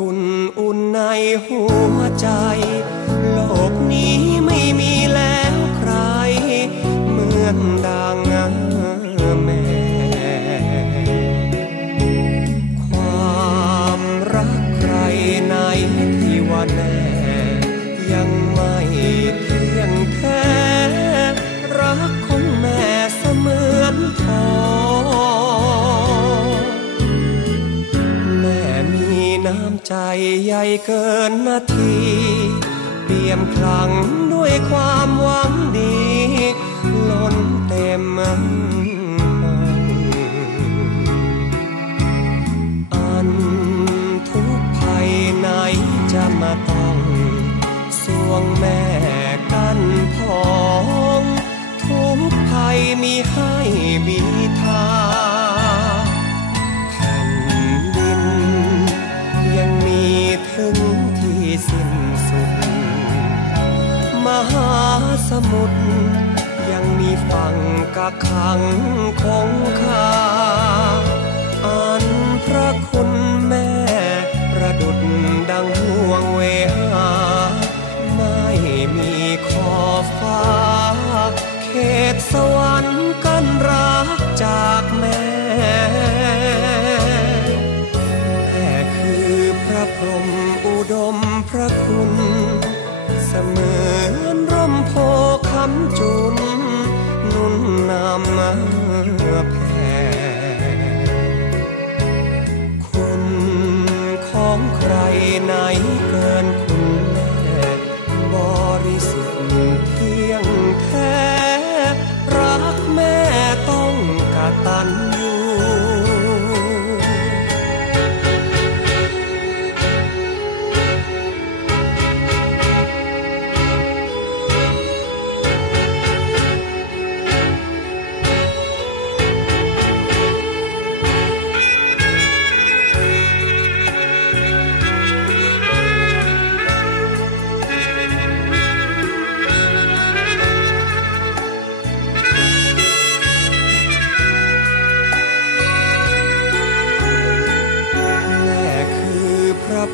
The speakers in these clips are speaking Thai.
คุณอุ่นในหัวใจ โลกนี้ไม่มีแล้วใคร เหมือนดา ใจใหญ่เกินนาที เปี่ยมคลั่งด้วยความหวังดี ล้นเต็มห้องอันทุกภัยไหนจะมาต้อง สวงแม่กันพอ สมุทรยังมีฝั่งกักขังคงคาอันพระคุณแม่ประดุดดังห่วงเวหา ไม่มีขอบฟ้า เขตสวรรค์กันรักจากแม่แม่คือพระพรหม ของใครไหน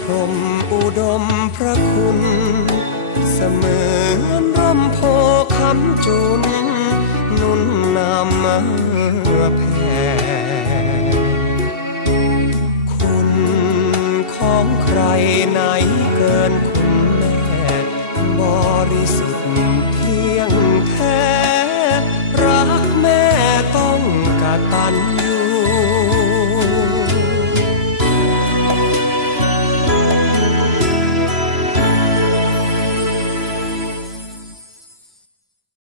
พรมอุดมพระคุณ เสมือนร่มโพคำจุน นุ่นนำมาแผ่คุณของใครไหนเกินคุณแม่บริสุทธิ์เพียงแท้ รักแม่ต้องกตัน